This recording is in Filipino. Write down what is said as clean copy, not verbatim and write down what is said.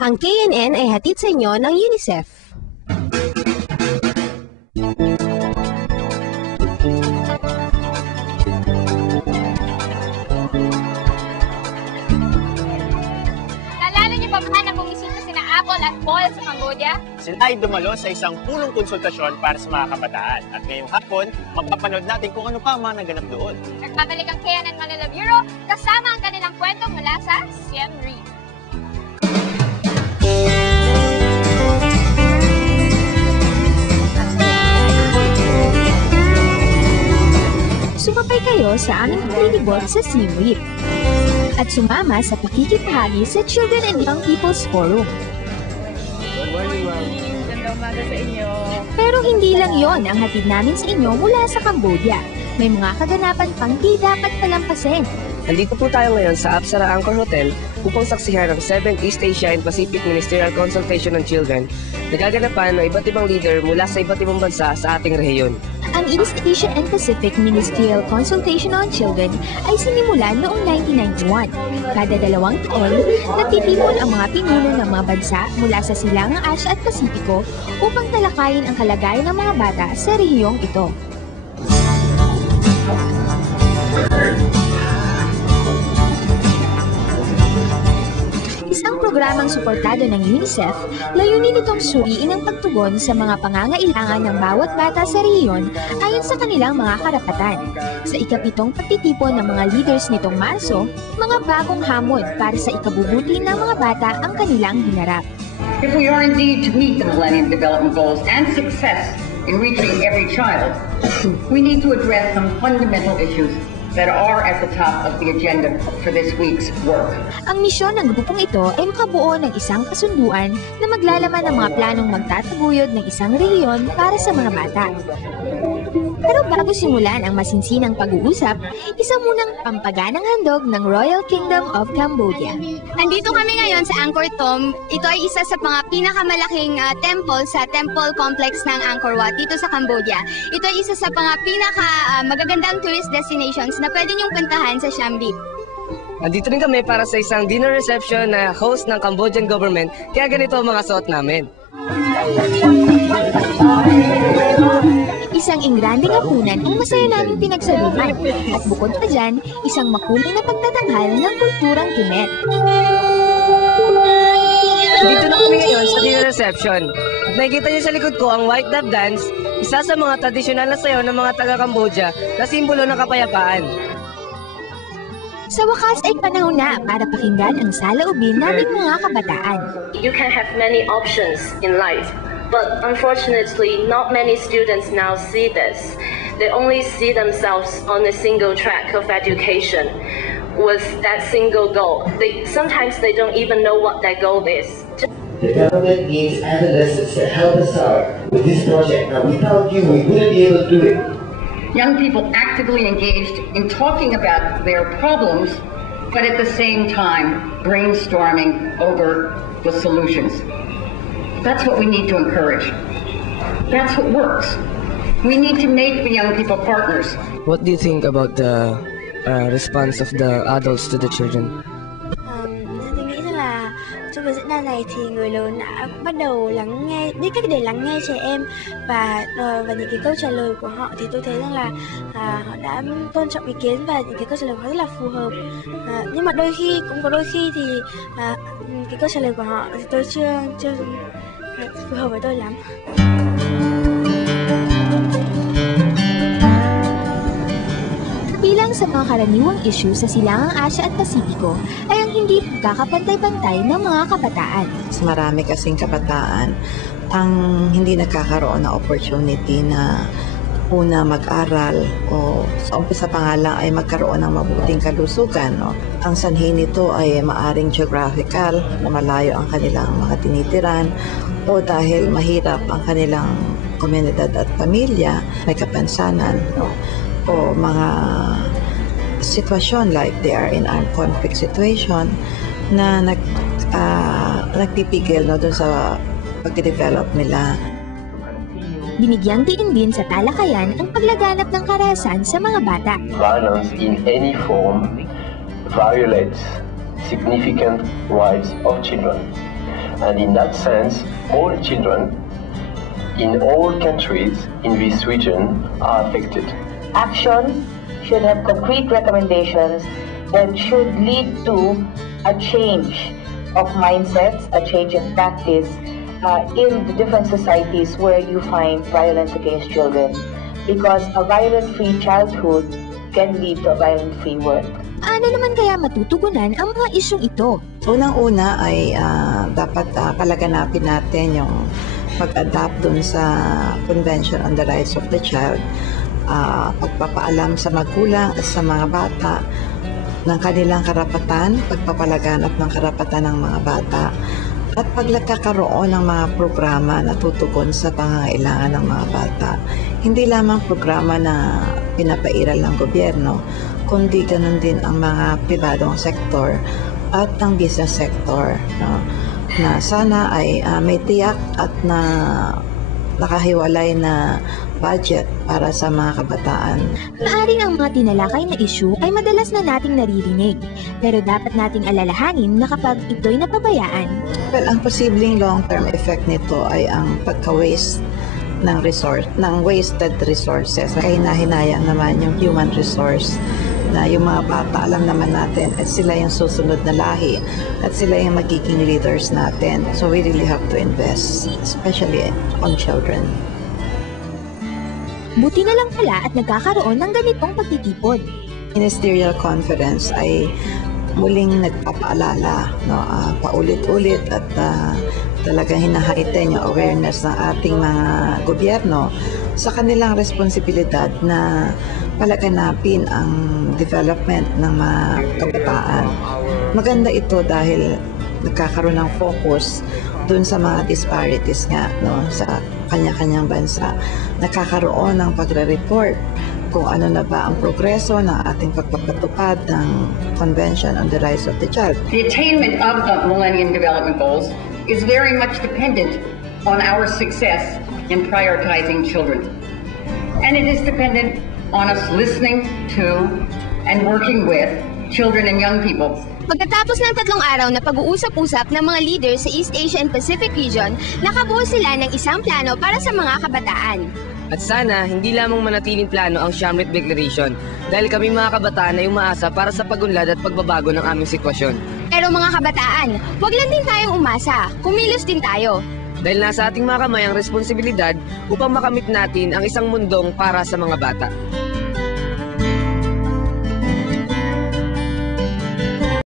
Ang KNN ay hatid sa inyo ng UNICEF. Naalala niyo pa ba na bumisita sina Apple at Paul sa Cambodia? Sila ay dumalo sa isang pulong konsultasyon para sa mga kabataan. At ngayong hapon, mapapanood natin kung ano pa ang mga naganap doon. Nagbabalik ang KNN Manila Bureau kasama ang kanilang kwento mula sa Siem Reap. Sumabay kayo sa aming paglilibot sa Siem Reap at sumama sa pakikipahagi sa Children and Young People's Forum. Ganda umaga sa inyo. Pero hindi lang yon ang hatid namin sa inyo mula sa Cambodia. May mga kaganapan pang di dapat palampasin. Nandito po tayo ngayon sa Apsara Angkor Hotel upang saksihan ang 7th East Asia and Pacific Ministerial Consultation on Children na gaganapan ng iba't ibang leader mula sa iba't ibang bansa sa ating rehiyon. Ang East Asia and Pacific Ministerial Consultation on Children ay sinimulan noong 1991. Kada 2 taon, nagtitipon ang mga pinuno ng mga bansa mula sa Silangang Asya at Pasipiko upang talakayin ang kalagayan ng mga bata sa rehiyong ito. Isang programang suportado ng UNICEF, layunin itong suriin ang pagtugon sa mga pangangailangan ng bawat bata sa rehiyon ayon sa kanilang mga karapatan. Sa ikapitong pagtitipon ng mga leaders nitong Marso, mga bagong hamon para sa ikabubuti ng mga bata ang kanilang hinarap. If we are indeed to meet the Millennium Development Goals and success in reaching every child, we need to address some fundamental issues that are at the top of the agenda for this week's work. Ang misyon ng grupong ito ay makabuo ng isang kasunduan na maglalaman ng mga planong magtataguyod ng isang rehiyon para sa mga bata. Pero bago simulan ang masinsinang pag-uusap, isa munang pampaganang handog ng Royal Kingdom of Cambodia. Nandito kami ngayon sa Angkor Thom. Ito ay isa sa mga pinakamalaking temple sa temple complex ng Angkor Wat dito sa Cambodia. Ito ay isa sa mga magagandang tourist destinations na pwede niyong puntahan sa Siem Reap. Nandito rin kami para sa isang dinner reception na host ng Cambodian government, kaya ganito ang mga suot namin. Isang ingranding hapunan ang masaya naming pinagsaluhan at bukod pa dyan, isang makulay na pagtatanghal ng kulturang Khmer. Dito na kami ngayon sa dinner reception. At nakikita niyo sa likod ko ang White Dove Dance, isa sa mga tradisyonal na sayaw ng mga taga-Cambodia na simbolo ng kapayapaan. Sa wakas ay panahon na para pakinggan ang saloobin naming mga kabataan. You can have many options in life, but unfortunately, not many students now see this. They only see themselves on a single track of education with that single goal. Sometimes they don't even know what that goal is. The government needs adolescents to help us out with this project. Now, without you, we wouldn't be able to do it. Young people actively engaged in talking about their problems, but at the same time brainstorming over the solutions. That's what we need to encourage. That's what works. We need to make the young people partners. What do you think about the response of the adults to the children? Tôi nghĩ rằng là trong cái diễn đàn này thì người lớn đã bắt đầu lắng nghe, biết cách để lắng nghe trẻ em và những cái câu trả lời của họ thì tôi thấy rằng là họ đã tôn trọng ý kiến và những cái câu trả lời của họ rất là phù hợp. Nhưng mà đôi khi thì cái câu trả lời của họ thì tôi chưa phù hợp với tôi lắm. Bilang sa mga karaniwang issue sa Silangang Asya at Pasipiko ay ang hindi pagkakapantay-pantay ng mga kabataan. Marami kasing kabataan ang hindi nagkakaroon ng opportunity na una mag-aral o sa umpisa pa nga lang ay magkaroon ng mabuting kalusugan. No? Ang sanhi nito ay maaring geographical na malayo ang kanilang mga tinitiran o dahil mahirap ang kanilang komunidad at pamilya, may kapansanan. No? O mga sitwasyon like they are in armed conflict situation na nagpipigil no, dun sa pag-develop nila. Binigyang diin din sa talakayan ang paglaganap ng karahasan sa mga bata. Violence in any form violates significant rights of children. And in that sense, all children in all countries in this region are affected. Action should have concrete recommendations that should lead to a change of mindsets, a change of practice in the different societies where you find violence against children. Because a violent-free childhood can lead to a violent-free world. Ano naman kaya matutugunan ang mga isyong ito? Unang-una ay dapat palaganapin natin yung pag-adapt dun sa Convention on the Rights of the Child, pagpapaalam sa magulang at sa mga bata ng kanilang karapatan, pagpapalaganap ng karapatan ng mga bata, at pagkakaroon ng mga programa na tutugon sa pangangailangan ng mga bata. Hindi lamang programa na pinapairal ng gobyerno, kundi ganun din ang mga pribadong sektor at ang business sector, no? Na sana ay may tiyak at na nakahiwalay na budget para sa mga kabataan. Maaring ang mga tinalakay na issue ay madalas na nating naririnig, pero dapat nating alalahanin na kapag ito'y napabayaan. Well, ang posibleng long-term effect nito ay ang pagka-waste ng wasted resources. Kahinahinayang naman yung human resource na yung mga bata, alam naman natin at sila yung susunod na lahi at sila yung magiging leaders natin. So we really have to invest, especially on children. Buti na lang pala at nagkakaroon ng ganitong pagtitipon. Ministerial Conference ay muling nagpapaalala, no, paulit-ulit at talagang hinahaiten yung awareness ng ating mga gobyerno sa kanilang responsibilidad na palaganapin ang development ng mga kabataan. Maganda ito dahil nagkakaroon ng focus dun sa mga disparities nga, no, sa kanya-kanyang bansa. Nakakaroon ng pagre-report kung ano na ba ang progreso ng ating pagpapatupad ng Convention on the Rights of the Child. The attainment of the Millennium Development Goals is very much dependent on our success in prioritizing children. And it is dependent on us listening to and working with children and young people. Pagkatapos ng 3 araw na pag-uusap-usap ng mga leaders sa East Asia and Pacific region, nakabuo sila ng isang plano para sa mga kabataan. At sana, hindi lamang manatiling plano ang Siem Reap Declaration dahil kami mga kabataan ay umaasa para sa pagunlad at pagbabago ng aming sitwasyon. Pero mga kabataan, huwag lang din tayong umasa, kumilos din tayo. Dahil nasa ating mga kamay ang responsibilidad upang makamit natin ang isang mundong para sa mga bata.